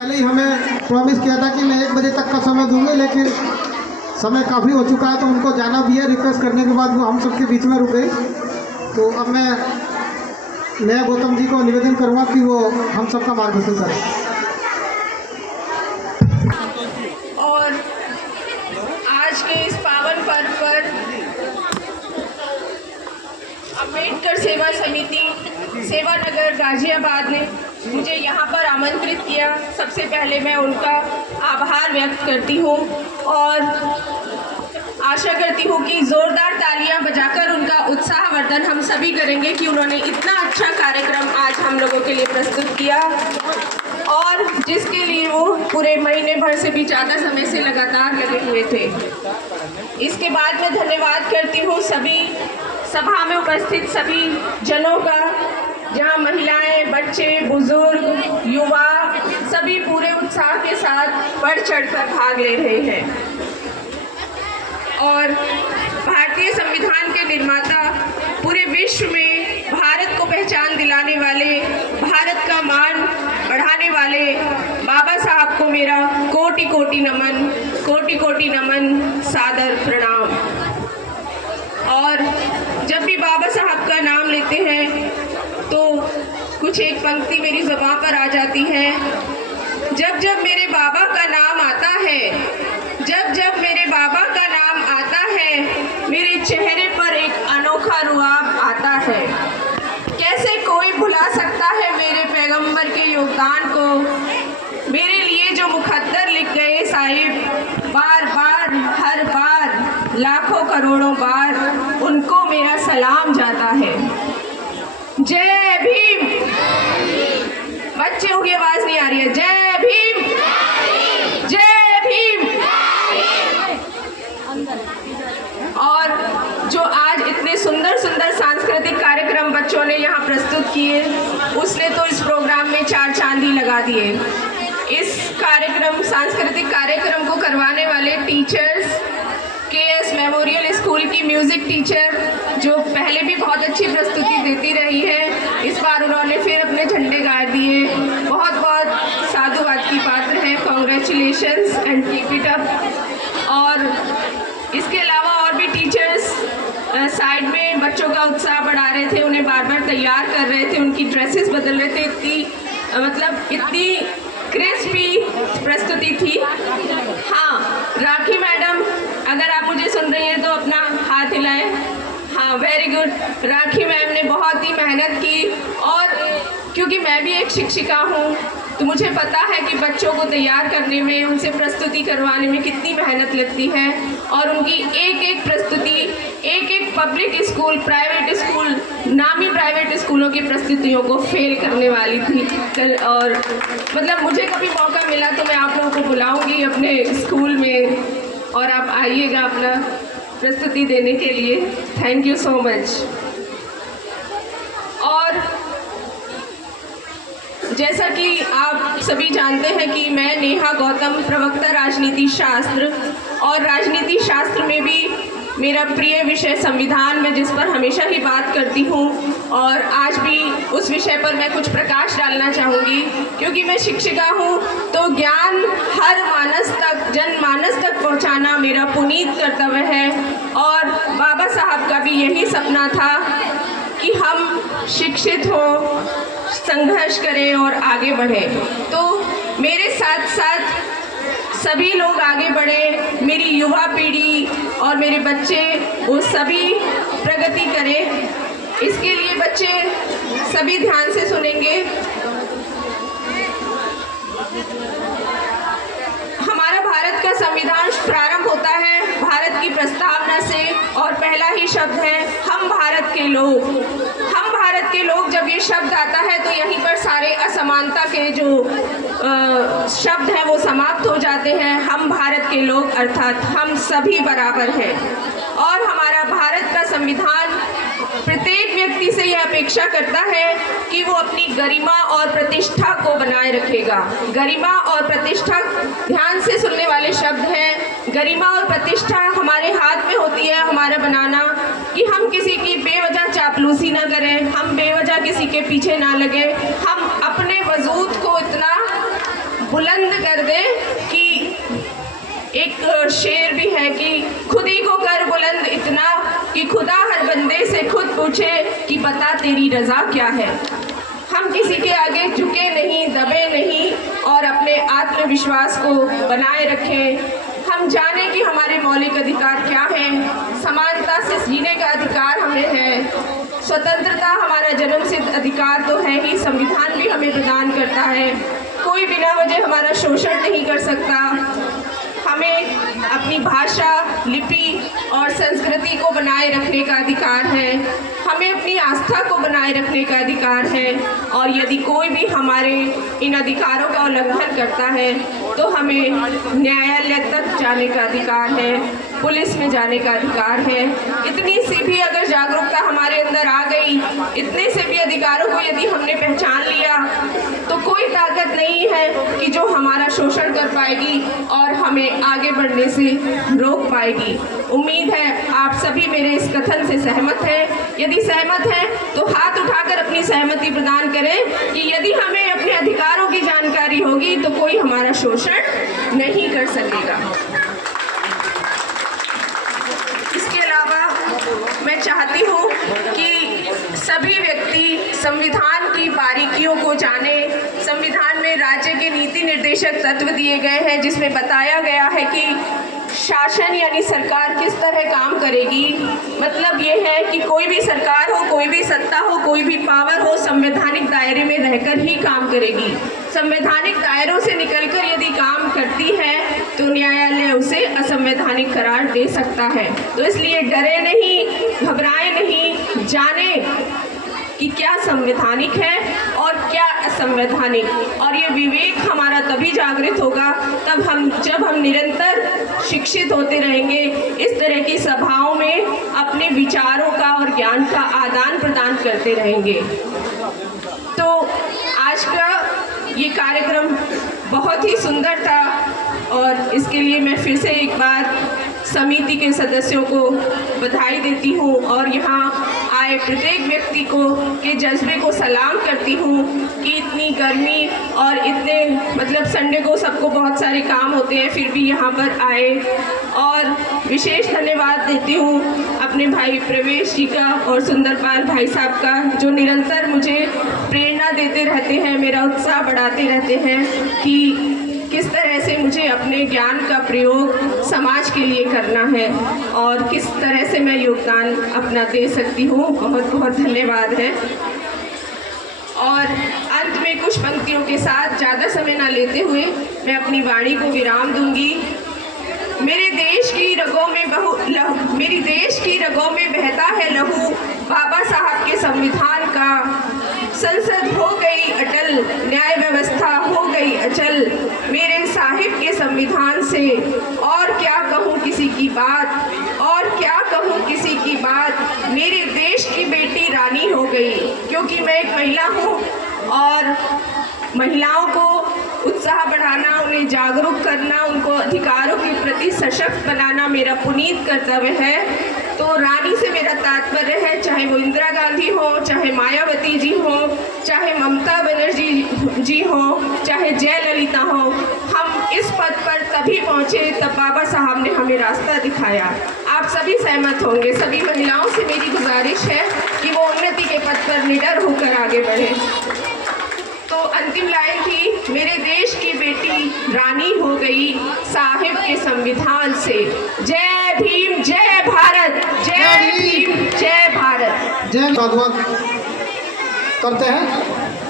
पहले ही हमें प्रॉमिस किया था कि मैं 1 बजे तक का समय दूंगी, लेकिन समय काफ़ी हो चुका है तो उनको जाना भी है। रिक्वेस्ट करने के बाद वो हम सबके बीच में रुक गई। तो अब मैं नया गौतम जी को निवेदन करूँगा कि वो हम सबका मार्गदर्शन करें। और आज के इस पावन पर्व पर अम्बेडकर सेवा समिति सेवानगर गाजियाबाद ने मुझे यहाँ पर आमंत्रित किया। सबसे पहले मैं उनका आभार व्यक्त करती हूँ और आशा करती हूँ कि ज़ोरदार तालियां बजाकर उनका उत्साहवर्धन हम सभी करेंगे कि उन्होंने इतना अच्छा कार्यक्रम आज हम लोगों के लिए प्रस्तुत किया और जिसके लिए वो पूरे महीने भर से भी ज़्यादा समय से लगातार लगे हुए थे। इसके बाद मैं धन्यवाद करती हूँ सभी सभा में उपस्थित सभी जनों का, जहाँ महिलाएं, बच्चे, बुजुर्ग, युवा सभी पूरे उत्साह के साथ बढ़ चढ़कर भाग ले रहे हैं। और भारतीय संविधान के निर्माता, पूरे विश्व में भारत को पहचान दिलाने वाले, भारत का मान बढ़ाने वाले बाबा साहब को मेरा कोटि कोटि नमन, सादर प्रणाम। और जब भी बाबा साहब का नाम लेते हैं तो कुछ एक पंक्ति मेरी ज़ुबान पर आ जाती है। जब जब मेरे बाबा का नाम आता है, जब जब मेरे बाबा का नाम आता है, मेरे चेहरे पर एक अनोखा रुआब आता है। कैसे कोई भुला सकता है मेरे पैगंबर के योगदान को, मेरे लिए जो मुकद्दर लिख गए साहिब, बार बार हर बार लाखों करोड़ों बार उनको मेरा सलाम जाता है। जय भीम। बच्चों की आवाज नहीं आ रही है। जय भीम, जय भीम। और जो आज इतने सुंदर सुंदर सांस्कृतिक कार्यक्रम बच्चों ने यहाँ प्रस्तुत किए, उसने तो इस प्रोग्राम में 4 चांदी लगा दिए। इस सांस्कृतिक कार्यक्रम को करवाने वाले टीचर्स, KS मेमोरियल स्कूल की म्यूजिक टीचर जो पहले भी बहुत अच्छी प्रस्तुति देती रही है, इस बार उन्होंने फिर अपने झंडे गाड़ दिए। बहुत बहुत साधुवाद की पात्र हैं। Congratulations and keep it up. और इसके अलावा और भी टीचर्स साइड में बच्चों का उत्साह बढ़ा रहे थे, उन्हें बार बार तैयार कर रहे थे, उनकी ड्रेसेस बदल रहे थे। इतनी क्रिस्पी प्रस्तुति थी। हाँ, राखी मैडम, अगर आप मुझे सुन रही हैं तो अपना हाथ हिलाएं। हाँ, वेरी गुड। राखी मैम ने बहुत ही मेहनत की और क्योंकि मैं भी एक शिक्षिका हूँ तो मुझे पता है कि बच्चों को तैयार करने में, उनसे प्रस्तुति करवाने में कितनी मेहनत लगती है। और उनकी एक एक प्रस्तुति, एक एक पब्लिक स्कूल, प्राइवेट स्कूल, नामी प्राइवेट स्कूलों की प्रस्तुतियों को फेल करने वाली थी। और मतलब मुझे कभी मौका मिला तो मैं आप लोगों को बुलाऊंगी अपने स्कूल में और आप आइएगा अपना प्रस्तुति देने के लिए। Thank you so much. और जैसा कि आप सभी जानते हैं कि मैं नेहा गौतम, प्रवक्ता राजनीति शास्त्र, और राजनीति शास्त्र में भी मेरा प्रिय विषय संविधान में, जिस पर हमेशा ही बात करती हूँ और आज भी उस विषय पर मैं कुछ प्रकाश डालना चाहूँगी। क्योंकि मैं शिक्षिका हूँ तो ज्ञान हर मानस तक, जनमानस तक पहुँचाना मेरा पुनीत कर्तव्य है। और बाबा साहब का भी यही सपना था कि हम शिक्षित हो, संघर्ष करें और आगे बढ़ें। तो मेरे साथ साथ सभी लोग आगे बढ़े, मेरी युवा पीढ़ी और मेरे बच्चे वो सभी प्रगति करें। इसके लिए बच्चे सभी ध्यान से सुनेंगे। हमारा भारत का संविधान प्रारंभ होता है भारत की प्रस्तावना से और पहला ही शब्द है हम भारत के लोग। हम भारत के लोग, जब ये शब्द आता है तो यहीं पर सारे असमानता के जो शब्द हैं वो समाप्त हो जाते हैं। हम भारत के लोग अर्थात हम सभी बराबर हैं। और हमारा भारत का संविधान प्रत्येक व्यक्ति से यह अपेक्षा करता है कि वो अपनी गरिमा और प्रतिष्ठा को बनाए रखेगा। गरिमा और प्रतिष्ठा, ध्यान से सुनने वाले शब्द हैं। गरिमा और प्रतिष्ठा हमारे हाथ में होती है हमारा बनाना, कि हम किसी की बेवजह चापलूसी ना करें, हम बेवजह किसी के पीछे ना लगे, हम अपने वजूद को इतना बुलंद कर दे कि एक शेर भी है कि खुद ही को कर बुलंद इतना कि खुदा हर बंदे से खुद पूछे कि बता तेरी रज़ा क्या है। हम किसी के आगे झुके नहीं, दबे नहीं और अपने आत्मविश्वास को बनाए रखें। हम जाने कि हमारे मौलिक अधिकार क्या हैं। समानता से जीने का अधिकार हमें है। स्वतंत्रता हमारा जन्मसिद्ध अधिकार तो है ही, संविधान भी हमें प्रदान करता है। कोई बिना वजह हमारा शोषण नहीं कर सकता। हमें अपनी भाषा, लिपि और संस्कृति को बनाए रखने का अधिकार है। हमें अपनी आस्था को बनाए रखने का अधिकार है और यदि कोई भी हमारे इन अधिकारों का उल्लंघन करता है तो हमें न्यायालय तक जाने का अधिकार है, पुलिस में जाने का अधिकार है। इतनी सी भी अगर जागरूकता हमारे अंदर आ गई, इतने से भी अधिकारों को यदि हमने पहचान लिया तो कोई ताकत नहीं है कि जो हमारा शोषण कर पाएगी और हमें आगे बढ़ने से रोक पाएगी। उम्मीद है आप सभी मेरे इस कथन से सहमत हैं। यदि सहमत हैं तो हाथ उठाकर अपनी सहमति प्रदान करें कि यदि हमें अपने अधिकारों की जानकारी होगी तो कोई हमारा शोषण नहीं कर सकेगा। इसके अलावा मैं चाहती हूँ कि सभी व्यक्ति संविधान की बारीकियों को जाने। संविधान में राज्य के नीति निर्देशक तत्व दिए गए हैं जिसमें बताया गया है कि शासन यानी सरकार किस तरह काम करेगी। मतलब ये है कि कोई भी सरकार हो, कोई भी सत्ता हो, कोई भी पावर हो, संवैधानिक दायरे में रहकर ही काम करेगी। संवैधानिक दायरों से निकलकर यदि काम करती है तो न्यायालय उसे असंवैधानिक करार दे सकता है। तो इसलिए डरे नहीं, घबराएं नहीं, जाने कि क्या संवैधानिक है और क्या असंवैधानिक। और ये विवेक हमारा तभी जागृत होगा जब हम निरंतर शिक्षित होते रहेंगे, इस तरह की सभाओं में अपने विचारों का और ज्ञान का आदान प्रदान करते रहेंगे। तो आज का ये कार्यक्रम बहुत ही सुंदर था और इसके लिए मैं फिर से एक बार समिति के सदस्यों को बधाई देती हूँ और यहाँ आए प्रत्येक व्यक्ति के जज्बे को सलाम करती हूँ कि इतनी गर्मी और इतने संडे को सबको बहुत सारे काम होते हैं फिर भी यहाँ पर आए। और विशेष धन्यवाद देती हूँ अपने भाई प्रवेश जी का और सुंदरपाल भाई साहब का जो निरंतर मुझे प्रेरणा देते रहते हैं, मेरा उत्साह बढ़ाते रहते हैं कि किस तरह से मुझे अपने ज्ञान का प्रयोग समाज के लिए करना है और किस तरह से मैं योगदान अपना दे सकती हूँ। बहुत बहुत धन्यवाद है। और अंत में कुछ पंक्तियों के साथ ज़्यादा समय ना लेते हुए मैं अपनी वाणी को विराम दूंगी। मेरे देश की रगों में बहता है लहू बाबा साहब के संविधान का। संसद हो गई अटल, न्याय व्यवस्था हो गई अचल, मेरे साहिब के संविधान से। और क्या कहूँ किसी की बात, और क्या कहूँ किसी की बात, मेरे देश की बेटी रानी हो गई। क्योंकि मैं एक महिला हूँ और महिलाओं को उत्साह बढ़ाना, उन्हें जागरूक करना, उनको अधिकारों के प्रति सशक्त बनाना मेरा पुनीत कर्तव्य है। तो रानी से मेरा तात्पर्य है चाहे वो इंदिरा गांधी हो, चाहे मायावती जी हो, चाहे ममता बनर्जी जी हो, चाहे जयललिता हो, हम इस पद पर तभी पहुँचे तब बाबा साहब ने हमें रास्ता दिखाया। आप सभी सहमत होंगे। सभी महिलाओं से मेरी गुजारिश है कि वो उन्नति के पद पर निडर होकर आगे बढ़े। तो अंतिम लाइन थी, मेरे देश की बेटी रानी हो गई साहिब के संविधान से। जय भीम, जय भारत, जय भीम, जय भारत। जय। स्वागत करते हैं।